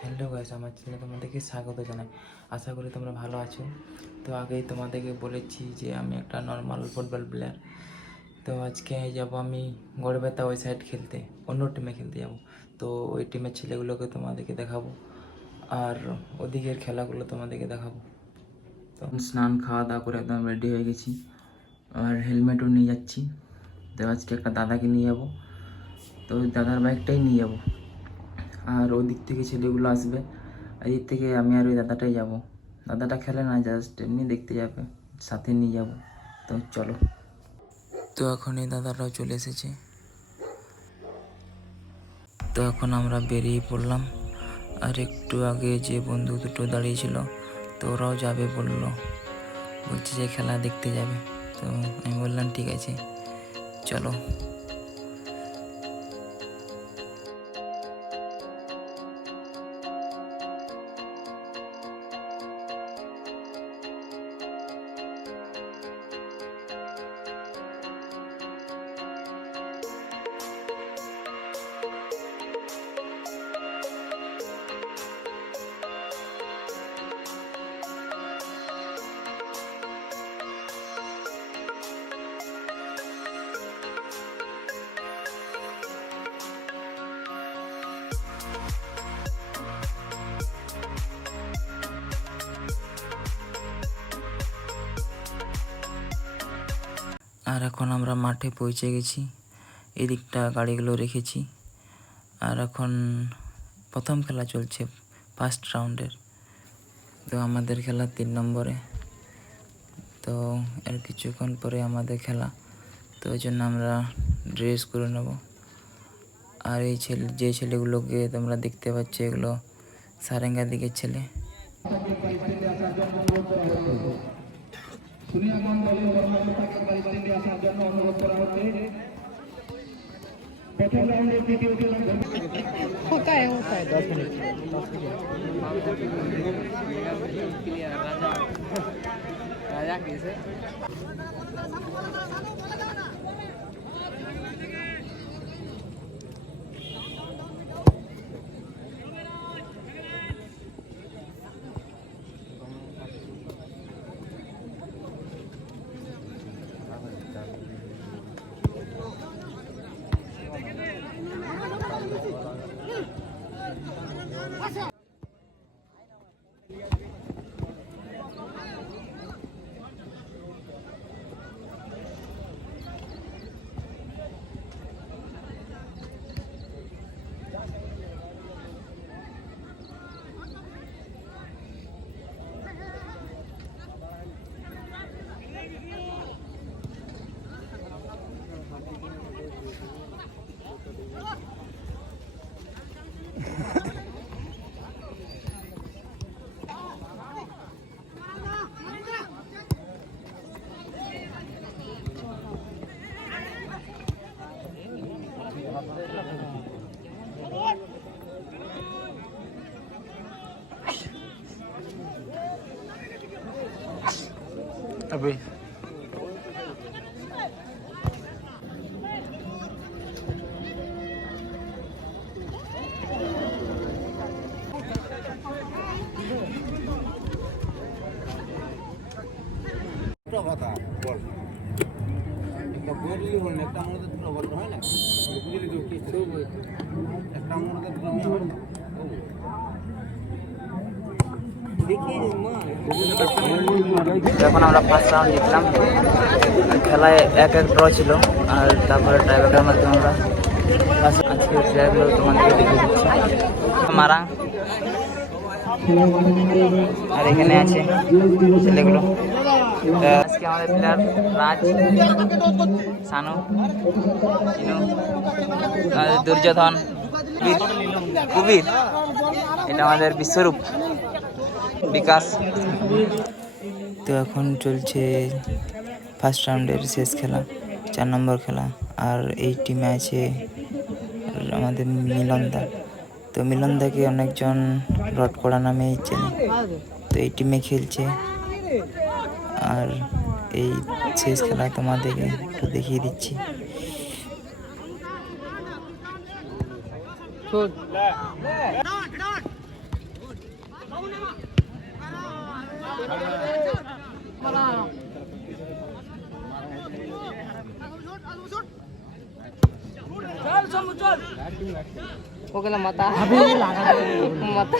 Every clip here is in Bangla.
হ্যালো গাইস, আমার চ্যানেলে তোমাদেরকে স্বাগত জানাই। আশা করি তোমরা ভালো আছো। তো আগেই তোমাদেরকে বলেছি যে আমি একটা নর্মাল ফুটবল প্লেয়ার। তো আজকে যাব আমি গড়বেতা ওই সাইড খেলতে, অন্য টিমে খেলতে যাব। তো ওই টিমের ছেলেগুলোকে তোমাদেরকে দেখাবো, আর ওদিকের খেলাগুলো তোমাদেরকে দেখাবো। তো স্নান খাওয়া দাওয়া করে একদম রেডি হয়ে গেছি, আর হেলমেটও নিয়ে যাচ্ছি। তো আজকে একটা দাদাকে নিয়ে যাবো, তো ওই দাদার বাইকটাই নিয়ে যাবো। আর ওই দিক থেকে ছেলেগুলো আসবে, এদিক থেকে আমি আর ওই দাদাটাই যাব। দাদাটা খেলে না, জাস্ট এমনি দেখতে যাবে, সাথে নিয়ে যাব। তো চলো। তো এখন এই দাদাটাও চলে এসেছে। তো এখন আমরা বেরিয়ে পড়লাম। আর একটু আগে যে বন্ধু দুটো দাঁড়িয়েছিল, তো ওরাও যাবে বলছে যে খেলা দেখতে যাবে। তো আমি বললাম ঠিক আছে চলো। আর এখন আমরা মাঠে পৌঁছে গেছি, এদিকটা গাড়িগুলো রেখেছি। আর এখন প্রথম খেলা চলছে, ফার্স্ট রাউন্ডের। তো আমাদের খেলা 3 নম্বরে। তো এর কিছুক্ষণ পরে আমাদের খেলা, তো ওই জন্য আমরা ড্রেস করে নেব। আর এই যে ছেলেগুলোকে তোমরা দেখতে পাচ্ছ, এগুলো সারেঙ্গা দিকের ছেলে। होता है 10 मिनट। राजा कैसे अभी কথা বল একটা বললি হল একটা আমাদের দুটো বল হয় না বুঝলি তো কি একটা আমাদের দুটো হয় না এখন আমরা ফার্স্ট রাউন্ড জিতলাম। খেলায় 1-1 ড্র ছিল, আর তারপরে ড্রাইভারের মাধ্যমে আমরা আজকের প্লেয়ারগুলো তোমাদেরকে দেখিয়ে দিচ্ছি। মারাং আর এখানে আছে ছেলেগুলো। আজকে আমাদের প্লেয়ার রাজ, সানু, চিনু, দুর্যোধন, কুবির, এটা আমাদের বিশ্বরূপ, বিকাশ। তো এখন চলছে ফার্স্ট রাউন্ডের শেষ খেলা, 4 নম্বর খেলা। আর এই টিমে আছে আমাদের মিলনদা। তো মিলনদাকে অনেকজন রডকড়া নামেই চেনে। তো এই টিমে খেলছে। আর এই শেষ খেলা তোমাদেরকে একটু দেখিয়ে দিচ্ছি। ওগুলো মাথা মাথা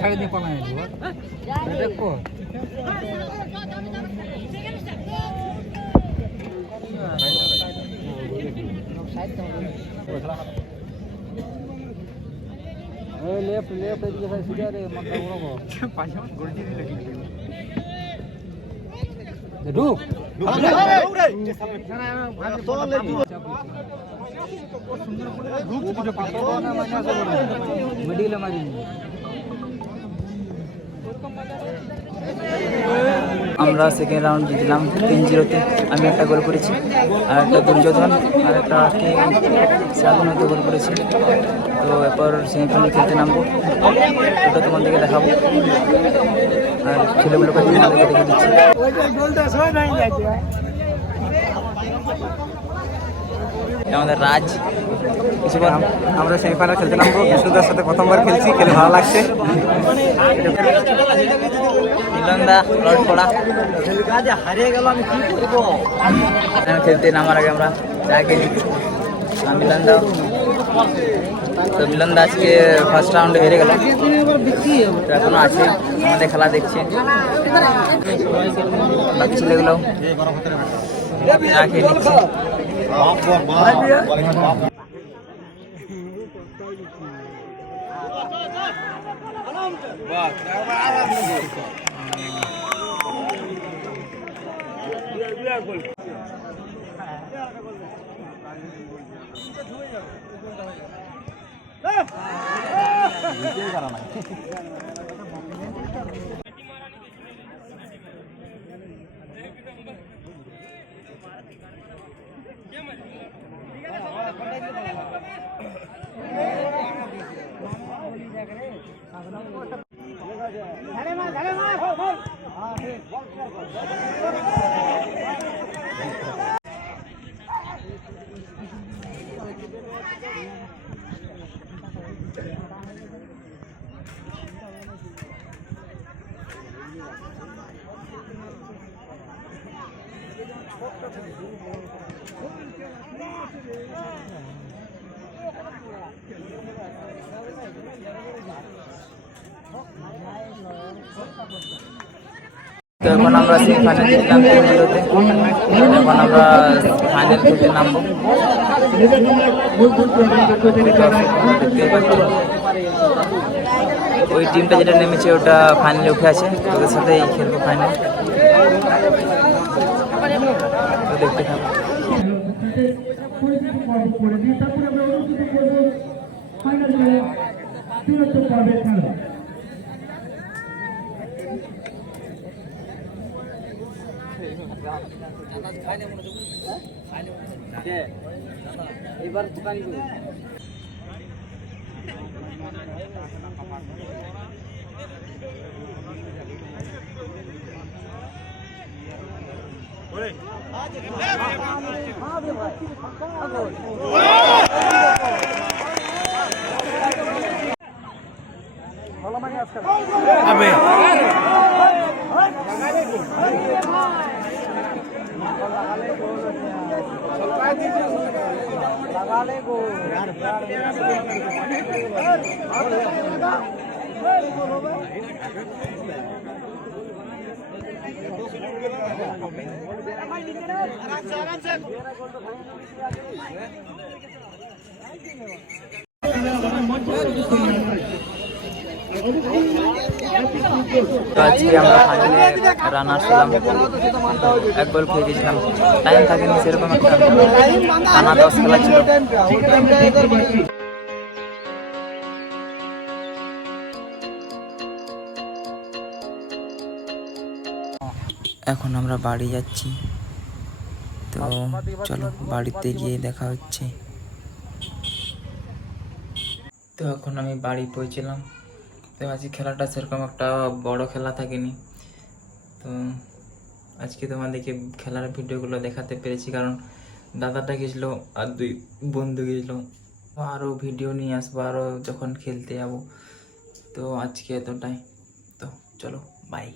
ছাড়ে দিয়ে পালায় দেখো लेफ्ट लेफ्ट जैसा सीधा रे मतलब वो पांचवा गोल्डी नहीं लगी रुक मिडिल मारी আমরা সেকেন্ড রাউন্ড জিতলাম 3-0-তে। আমি একটা গোল করেছি, আর একটা দুর্যোধন, আর একটা শ্রাবণতে গোল করেছি। তো এরপর সেমিফাইনাল খেলতে নামবো, ওটা তোমাদেরকে দেখাবো আর ছেলেগুলোকে তোমাদেরকে দেখে দিচ্ছি। আমাদের রাজ কিছু বল। আমরা সেমিফাইনাল খেলতে নামবো, বিষ্ণুদার সাথে প্রথমবার খেলছি, খেলে ভালো লাগছে। মিলনদা লট পড়া হারিয়ে গেল, আমি কি করবো? খেলতে নামার আগে আমরা চা খেলি। মিলনদা তো মিলনদা আজকে ফার্স্ট রাউন্ডে হেরে গেল, তো এখনো আছে, আমাদের খেলা দেখছে। বাকি ছেলেগুলো চা খেয়ে নিচ্ছে। তো এখন আমরা সেমিফাইনাল জিতলাম 3-0-তে। এখন আমরা ফাইনাল খেলতে নামবো। ওই টিমটা যেটা নেমেছে ওটা ফাইনালে উঠে আছে, ওদের সাথেই খেলবো ফাইনাল। তো দেখতে থাকবো। এবার দোকানি আবে তো আজকে আমরা ফাইনালে রানার ছিলাম, এক গোল খেয়ে গেছিলাম। টাইম থাকেনি সেরকম একটা, টানা 10 খেলা ছিল। এখন আমরা বাড়ি যাচ্ছি, তো চলো বাড়িতে গিয়ে দেখা হচ্ছে। তো এখন আমি বাড়ি পৌঁছলাম। তো আজকে খেলাটা সেরকম একটা বড় খেলা থাকেনি, তো আজকে তোমাদেরকে খেলার ভিডিওগুলো দেখাতে পেরেছি, কারণ দাদাটা গেছিলো আর 2 বন্ধু গেছিলো। আরও ভিডিও নিয়ে আসবো আরও যখন খেলতে যাবো। তো আজকে এতটাই, তো চলো বাই।